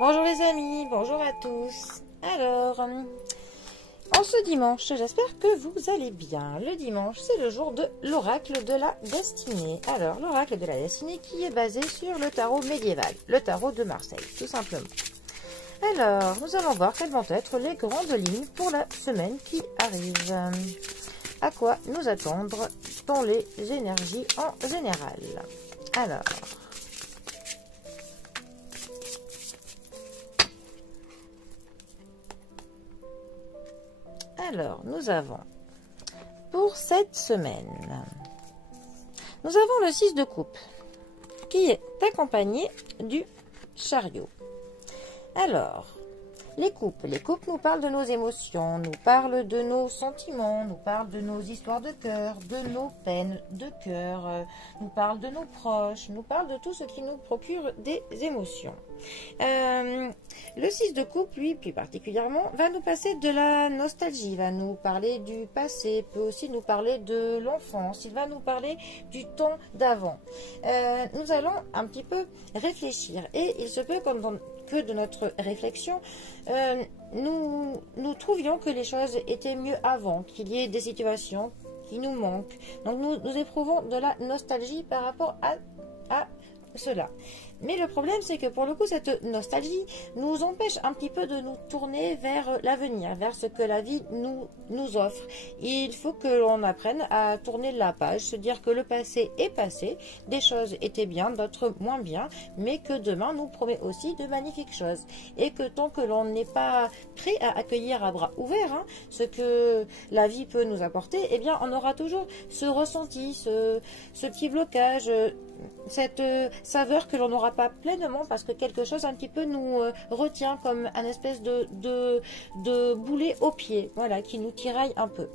Bonjour les amis, bonjour à tous. Alors, en ce dimanche, j'espère que vous allez bien. Le dimanche, c'est le jour de l'oracle de la destinée. Alors, l'oracle de la destinée qui est basé sur le tarot médiéval, le tarot de Marseille, tout simplement. Alors, nous allons voir quelles vont être les grandes lignes pour la semaine qui arrive. À quoi nous attendre dans les énergies en général. Alors, nous avons, pour cette semaine, nous avons le 6 de coupe, qui est accompagné du chariot. Alors, les coupes nous parlent de nos émotions, nous parlent de nos sentiments, nous parlent de nos histoires de cœur, de nos peines de cœur, nous parlent de nos proches, nous parlent de tout ce qui nous procure des émotions. Le 6 de coupe, lui, plus particulièrement, va nous passer de la nostalgie, va nous parler du passé, peut aussi nous parler de l'enfance, il va nous parler du temps d'avant. Nous allons un petit peu réfléchir et il se peut que de notre réflexion, nous trouvions que les choses étaient mieux avant, qu'il y ait des situations qui nous manquent. Donc nous éprouvons de la nostalgie par rapport à cela. Mais le problème, c'est que pour le coup, cette nostalgie nous empêche un petit peu de nous tourner vers l'avenir, vers ce que la vie nous offre. Il faut que l'on apprenne à tourner la page, se dire que le passé est passé, des choses étaient bien, d'autres moins bien, mais que demain nous promet aussi de magnifiques choses. Et que tant que l'on n'est pas prêt à accueillir à bras ouverts ce que la vie peut nous apporter, eh bien on aura toujours ce ressenti, ce petit blocage, cette saveur que l'on n'aura pas pleinement parce que quelque chose un petit peu nous retient comme un espèce de boulet au pied, voilà, qui nous tiraille un peu.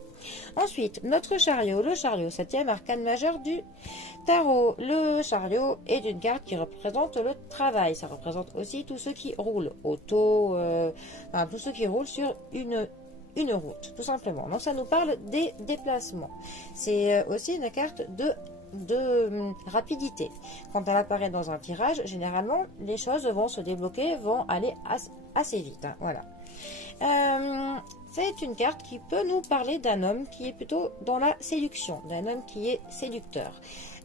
Ensuite, notre chariot, le chariot, 7e arcane majeur du tarot. Le chariot est une carte qui représente le travail, ça représente aussi tous ceux qui roulent, auto, tous ceux qui roulent sur une route, tout simplement. Donc ça nous parle des déplacements. C'est aussi une carte de rapidité. Quand elle apparaît dans un tirage, généralement, les choses vont se débloquer, vont aller assez vite. Voilà. C'est une carte qui peut nous parler d'un homme qui est plutôt dans la séduction, d'un homme qui est séducteur.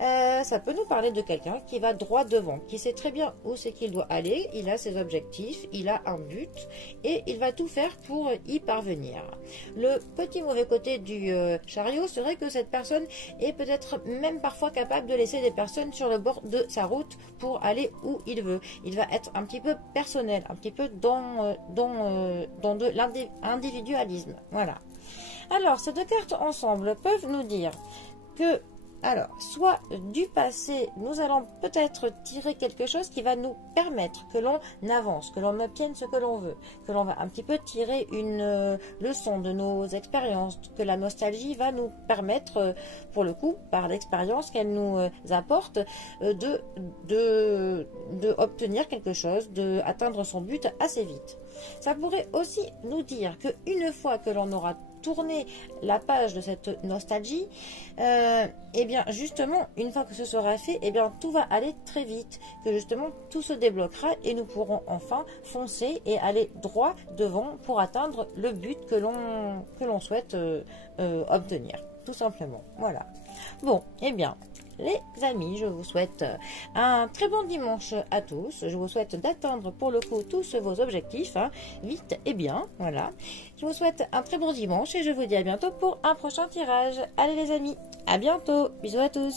Ça peut nous parler de quelqu'un qui va droit devant, qui sait très bien où c'est qu'il doit aller, il a ses objectifs, il a un but et il va tout faire pour y parvenir. Le petit mauvais côté du chariot serait que cette personne est peut-être même parfois capable de laisser des personnes sur le bord de sa route pour aller où il veut. Il va être un petit peu personnel, un petit peu dans de l'individualisme. Voilà. Alors, ces deux cartes ensemble peuvent nous dire que soit du passé, nous allons peut-être tirer quelque chose qui va nous permettre que l'on avance, que l'on obtienne ce que l'on veut, que l'on va un petit peu tirer une leçon de nos expériences, que la nostalgie va nous permettre, pour le coup, par l'expérience qu'elle nous apporte, de obtenir quelque chose, d'atteindre son but assez vite. Ça pourrait aussi nous dire qu'une fois que l'on aura tourner la page de cette nostalgie, et bien justement une fois que ce sera fait, et bien tout va aller très vite, que justement tout se débloquera et nous pourrons enfin foncer et aller droit devant pour atteindre le but que l'on souhaite obtenir, tout simplement. Voilà. Bon, et bien les amis, je vous souhaite un très bon dimanche à tous. Je vous souhaite d'atteindre pour le coup tous vos objectifs, vite et bien. Voilà. Je vous souhaite un très bon dimanche et je vous dis à bientôt pour un prochain tirage. Allez les amis, à bientôt. Bisous à tous.